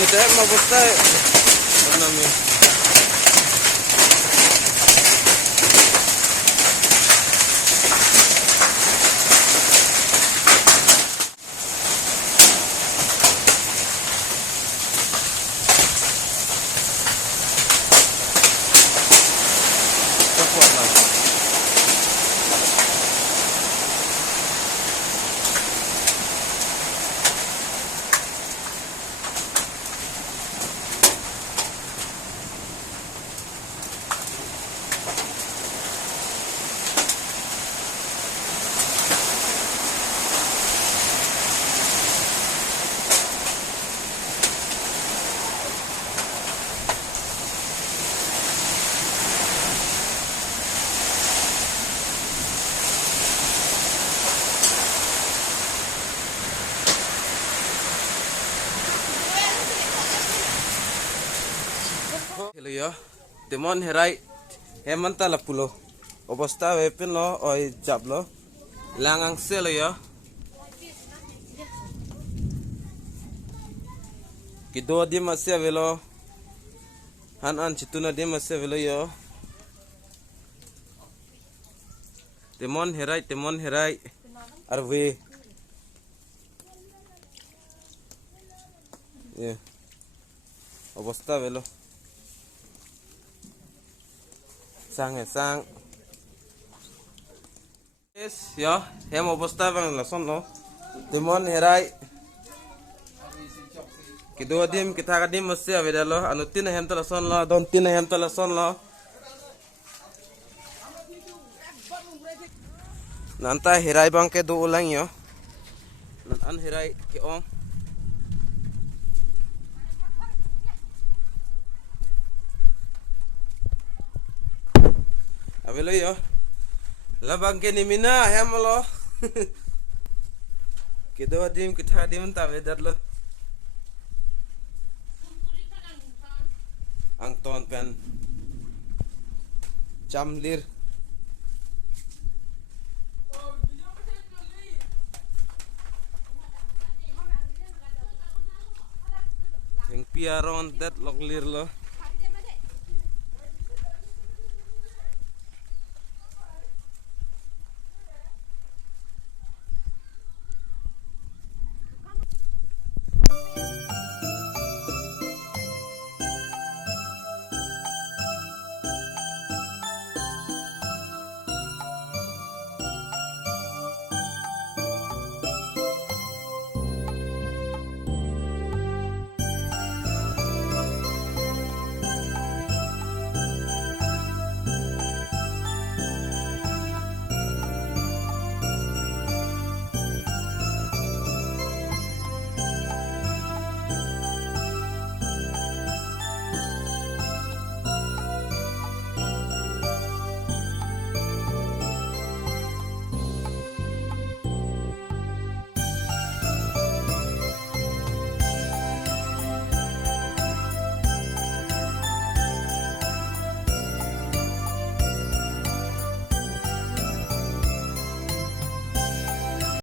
Teh mau bostai. Mana mi? Kuat lah. Hello yo, temon herai, hemanta la pulo, obosta weapon lo, oi jab lo, langang selo yo, kido di masya velo, han cituna di masya velo yo, temon herai, arwe, yeah, obosta velo. Sang yes ya hem obosta bang lason lo temon herai kedua dim kita kadim mesti aveda lo anu tin hem to lason lo don tin hem to lason lo nanta herai bang ke do ulang yo nan herai ke ong avelo yo labang ke ni mina hem lo kedua dim kita dim ta vedat lo ang ton pen chamlir thing piaron that loklir lo